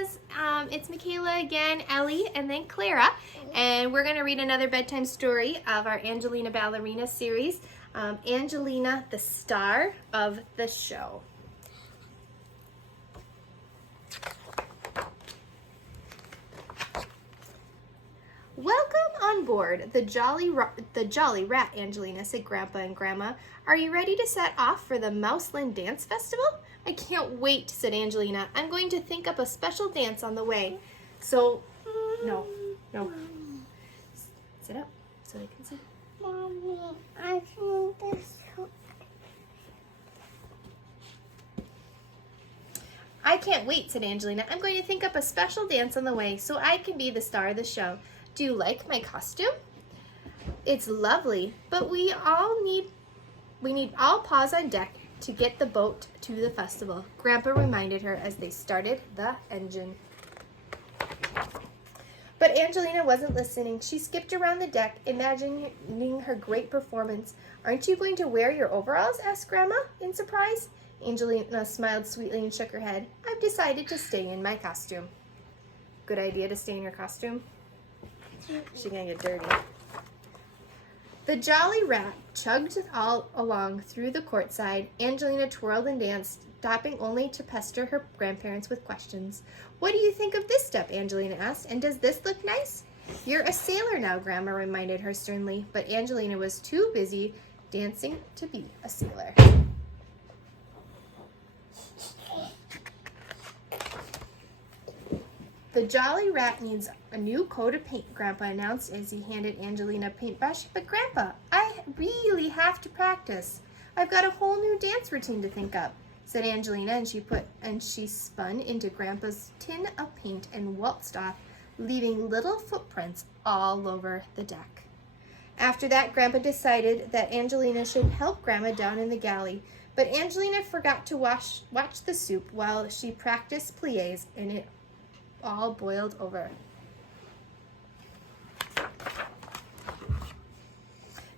Ballerinas. It's Michaela again, Ellie, and then Clara. And we're going to read another bedtime story of our Angelina Ballerina series. Angelina, the star of the show. Welcome on board the Jolly Rat, Angelina, said Grandpa and Grandma. Are you ready to set off for the Mouseland Dance Festival? I can't wait, said Angelina. I'm going to think up a special dance on the way. So, no. Sit up so I can see. Mommy, I think this. I can't wait, said Angelina. I'm going to think up a special dance on the way so I can be the star of the show. Do you like my costume? It's lovely, but we need all paws on deck to get the boat to the festival, Grandpa reminded her as they started the engine. But Angelina wasn't listening. She skipped around the deck, imagining her great performance. Aren't you going to wear your overalls? Asked Grandma in surprise. Angelina smiled sweetly and shook her head. I've decided to stay in my costume. Good idea to stay in your costume? She's gonna get dirty. The Jolly Rat chugged all along through the courtside. Angelina twirled and danced, stopping only to pester her grandparents with questions. What do you think of this step? Angelina asked. And does this look nice? You're a sailor now, Grandma reminded her sternly, but Angelina was too busy dancing to be a sailor. The Jolly Rat needs a new coat of paint, Grandpa announced as he handed Angelina a paintbrush. But Grandpa, I really have to practice. I've got a whole new dance routine to think up, said Angelina, and she spun into Grandpa's tin of paint and waltzed off, leaving little footprints all over the deck. After that, Grandpa decided that Angelina should help Grandma down in the galley, but Angelina forgot to watch the soup while she practiced pliés, and it all boiled over.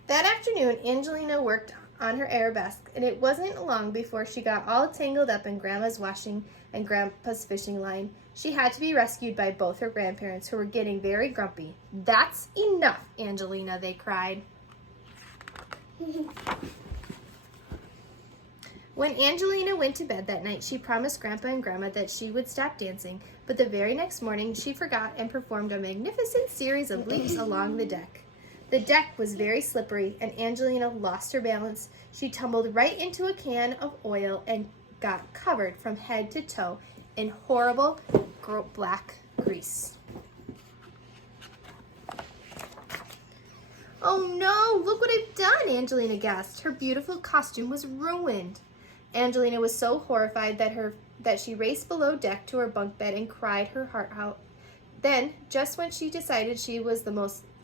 That afternoon, Angelina worked on her arabesque, and it wasn't long before she got all tangled up in Grandma's washing and Grandpa's fishing line. She had to be rescued by both her grandparents, who were getting very grumpy. That's enough, Angelina, they cried. When Angelina went to bed that night, she promised Grandpa and Grandma that she would stop dancing, but the very next morning she forgot and performed a magnificent series of leaps along the deck. The deck was very slippery, and Angelina lost her balance. She tumbled right into a can of oil and got covered from head to toe in horrible black grease. Oh no, look what I've done, Angelina gasped. Her beautiful costume was ruined. Angelina was so horrified that she raced below deck to her bunk bed and cried her heart out. Then, just when she decided she was the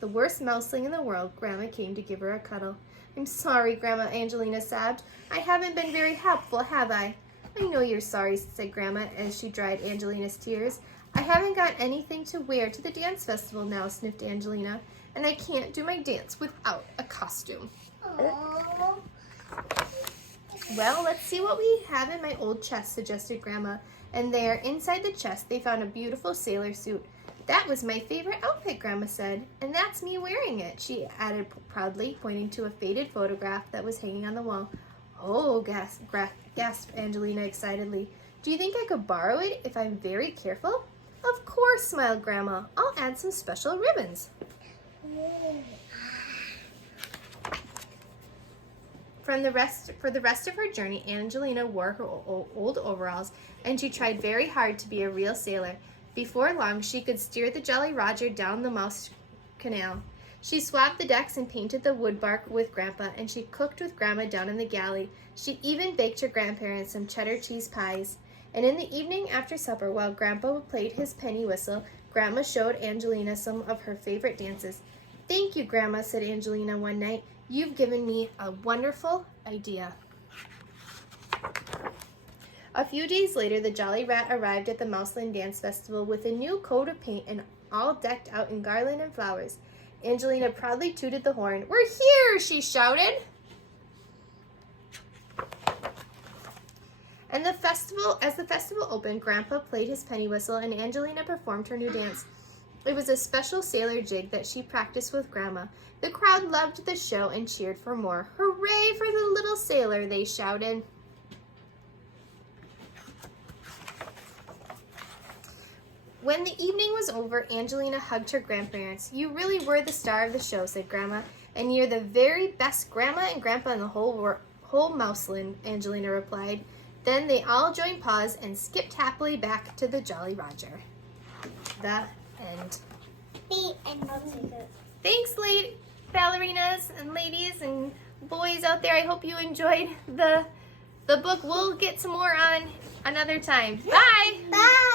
worst mouseling in the world, Grandma came to give her a cuddle. I'm sorry, Grandma, Angelina sobbed. I haven't been very helpful, have I? I know you're sorry, said Grandma as she dried Angelina's tears. I haven't got anything to wear to the dance festival now, sniffed Angelina, and I can't do my dance without a costume. Aww. Well, let's see what we have in my old chest, suggested Grandma. And there, inside the chest, they found a beautiful sailor suit. That was my favorite outfit, Grandma said, and that's me wearing it, she added proudly, pointing to a faded photograph that was hanging on the wall. Oh, gasped Angelina excitedly. Do you think I could borrow it if I'm very careful? Of course, smiled Grandma. I'll add some special ribbons. For the rest of her journey, Angelina wore her old overalls, and she tried very hard to be a real sailor. Before long, she could steer the Jolly Roger down the Mouse Canal. She swabbed the decks and painted the wood bark with Grandpa, and she cooked with Grandma down in the galley. She even baked her grandparents some cheddar cheese pies. And in the evening after supper, while Grandpa played his penny whistle, Grandma showed Angelina some of her favorite dances. Thank you, Grandma, said Angelina one night. You've given me a wonderful idea. A few days later, the Jolly Rat arrived at the Mouseland Dance Festival with a new coat of paint and all decked out in garland and flowers. Angelina proudly tooted the horn. We're here, she shouted. And as the festival opened, Grandpa played his penny whistle and Angelina performed her new dance. It was a special sailor jig that she practiced with Grandma. The crowd loved the show and cheered for more. Hooray for the little sailor, they shouted. When the evening was over, Angelina hugged her grandparents. You really were the star of the show, said Grandma. And you're the very best Grandma and Grandpa in the whole Mouseland, Angelina replied. Then they all joined paws and skipped happily back to the Jolly Roger. The end. The end. Thanks, ballerinas and ladies and boys out there. I hope you enjoyed the book. We'll get some more on another time. Bye! Bye!